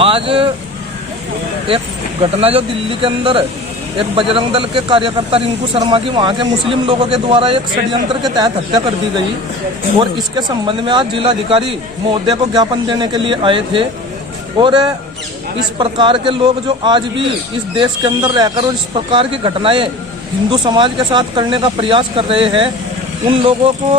आज एक घटना जो दिल्ली के अंदर एक बजरंग दल के कार्यकर्ता रिंकू शर्मा की वहाँ के मुस्लिम लोगों के द्वारा एक षड्यंत्र के तहत हत्या कर दी गई और इसके संबंध में आज जिलाधिकारी महोदय को ज्ञापन देने के लिए आए थे। और इस प्रकार के लोग जो आज भी इस देश के अंदर रहकर और इस प्रकार की घटनाएं हिंदू समाज के साथ करने का प्रयास कर रहे हैं, उन लोगों को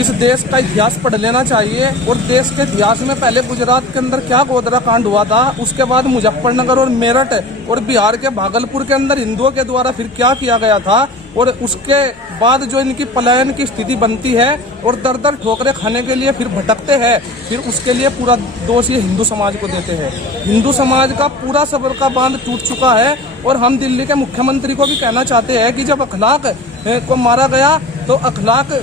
इस देश का इतिहास पढ़ लेना चाहिए। और देश के इतिहास में पहले गुजरात के अंदर क्या गोधरा कांड हुआ था, उसके बाद मुजफ्फरनगर और मेरठ और बिहार के भागलपुर के अंदर हिंदुओं के द्वारा फिर क्या किया गया था, और उसके बाद जो इनकी पलायन की स्थिति बनती है और दर दर ठोकरे खाने के लिए फिर भटकते हैं, फिर उसके लिए पूरा दोष ये हिंदू समाज को देते हैं। हिंदू समाज का पूरा सबर का बांध टूट चुका है। और हम दिल्ली के मुख्यमंत्री को भी कहना चाहते हैं कि जब अखलाक को मारा गया तो अखलाक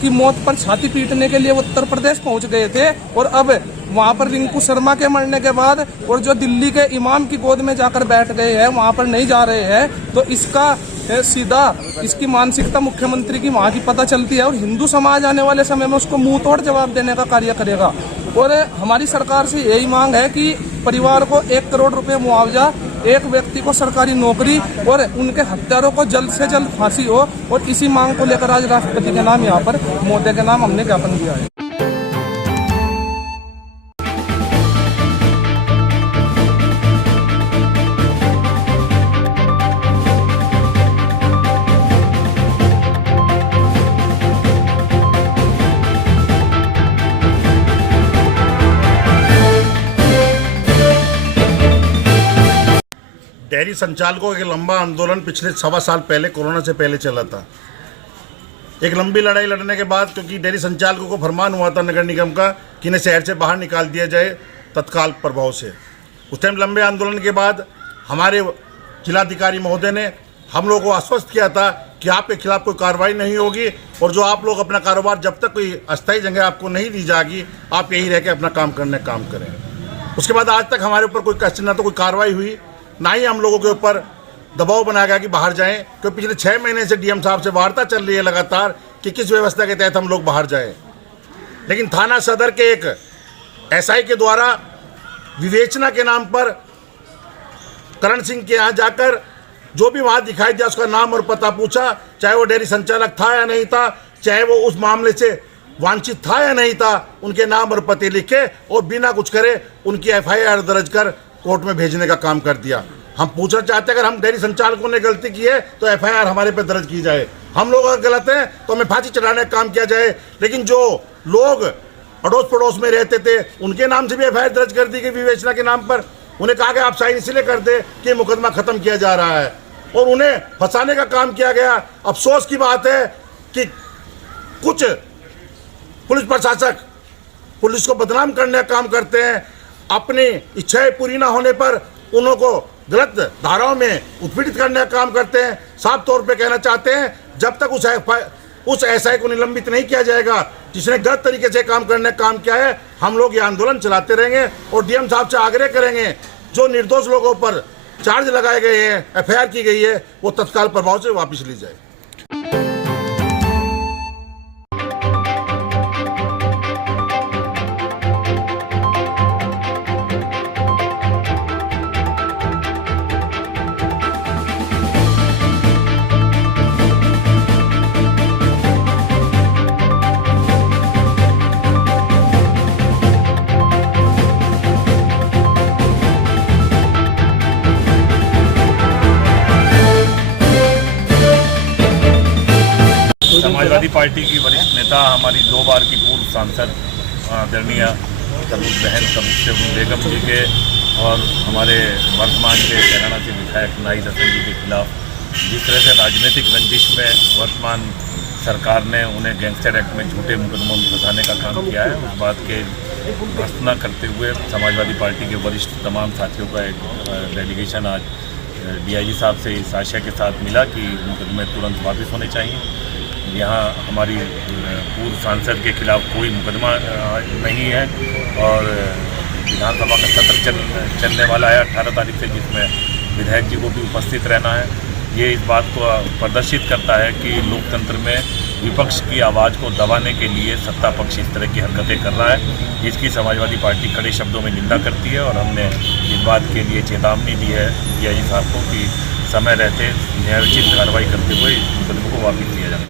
की मौत पर छाती पीटने के लिए उत्तर प्रदेश पहुंच गए थे, और अब वहां पर रिंकू शर्मा के मरने के बाद और जो दिल्ली के इमाम की गोद में जाकर बैठ गए हैं वहां पर नहीं जा रहे हैं, तो इसका सीधा इसकी मानसिकता मुख्यमंत्री की वहां की पता चलती है। और हिंदू समाज आने वाले समय में उसको मुंह तोड़ जवाब देने का कार्य करेगा। और हमारी सरकार से यही मांग है कि परिवार को 1 करोड़ रुपए मुआवजा, एक व्यक्ति को सरकारी नौकरी और उनके हत्यारों को जल्द से जल्द फांसी हो। और इसी मांग को लेकर आज राष्ट्रपति के नाम यहाँ पर मोदी के नाम हमने ज्ञापन दिया है। डेयरी संचालकों का एक लंबा आंदोलन पिछले 1.25 साल पहले कोरोना से पहले चला था। एक लंबी लड़ाई लड़ने के बाद, क्योंकि डेयरी संचालकों को फरमान हुआ था नगर निगम का कि इन्हें शहर से बाहर निकाल दिया जाए तत्काल प्रभाव से। उस टाइम लंबे आंदोलन के बाद हमारे जिलाधिकारी महोदय ने हम लोगों को आश्वस्त किया था कि आपके खिलाफ कोई कार्रवाई नहीं होगी, और जो आप लोग अपना कारोबार जब तक कोई अस्थायी जगह आपको नहीं दी जाएगी, आप यहीं रह के अपना काम करें। उसके बाद आज तक हमारे ऊपर कोई क्वेश्चन ना तो कोई कार्रवाई हुई, ना ही हम लोगों के ऊपर दबाव बनाया गया कि बाहर जाएं। क्योंकि पिछले 6 महीने से डीएम साहब से वार्ता चल रही है लगातार कि किस व्यवस्था के तहत हम लोग बाहर जाएं। लेकिन थाना सदर के एक एसआई के द्वारा विवेचना के नाम पर करण सिंह के यहाँ जाकर जो भी वहाँ दिखाई दिया उसका नाम और पता पूछा, चाहे वो डेयरी संचालक था या नहीं था, चाहे वो उस मामले से वांछित था या नहीं था, उनके नाम और पते लिखे और बिना कुछ करे उनकी एफआईआर दर्ज कर कोर्ट में भेजने का काम कर दिया। हम पूछना चाहते हैं, अगर हम डेयरी संचालकों ने गलती की है तो एफआईआर हमारे पे दर्ज की जाए, हम लोग अगर गलत हैं तो हमें फांसी चढ़ाने का काम किया जाए। लेकिन जो लोग अड़ोस पड़ोस में रहते थे उनके नाम से भी एफआईआर दर्ज कर दी गई विवेचना के नाम पर। उन्हें कहा गया आप साइन इसलिए कर दे कि मुकदमा खत्म किया जा रहा है, और उन्हें फंसाने का काम किया गया। अफसोस की बात है कि कुछ पुलिस प्रशासक पुलिस को बदनाम करने का काम करते हैं। अपनी इच्छाएं पूरी ना होने पर उन्हों को गलत धाराओं में उत्पीड़ित करने का काम करते हैं। साफ तौर पे कहना चाहते हैं, जब तक उस एसआई को निलंबित नहीं किया जाएगा जिसने गलत तरीके से काम करने का काम किया है, हम लोग ये आंदोलन चलाते रहेंगे। और डीएम साहब से आग्रह करेंगे, जो निर्दोष लोगों पर चार्ज लगाए गए हैं, एफआईआर की गई है, वो तत्काल प्रभाव से वापस ली जाए। समाजवादी पार्टी की वरिष्ठ नेता, हमारी 2 बार की पूर्व सांसद आदरणीय बहन कबीर बेगम जी के और हमारे वर्तमान के कैराना से विधायक नाई हसन जी के खिलाफ जिस तरह से राजनीतिक रंजिश में वर्तमान सरकार ने उन्हें गैंगस्टर एक्ट में झूठे मुकदमों में फंसाने का काम किया है, उस बात के भर्त्सना करते हुए समाजवादी पार्टी के वरिष्ठ तमाम साथियों का एक डेलीगेशन आज डीआईजी साहब से इस आशय के साथ मिला कि मुकदमे तुरंत वापस होने चाहिए। यहाँ हमारी पूर्व सांसद के खिलाफ कोई मुकदमा नहीं है, और विधानसभा का सत्र चलने वाला है 18 तारीख से, जिसमें विधायक जी को भी उपस्थित रहना है। ये इस बात को प्रदर्शित करता है कि लोकतंत्र में विपक्ष की आवाज़ को दबाने के लिए सत्ता पक्ष इस तरह की हरकतें कर रहा है, जिसकी समाजवादी पार्टी कड़े शब्दों में निंदा करती है। और हमने इस बात के लिए चेतावनी दी है डीआईजी साहब को कि समय रहते न्यायोचित कार्रवाई करते हुए इस मुकदमे को वापस लिया जाए।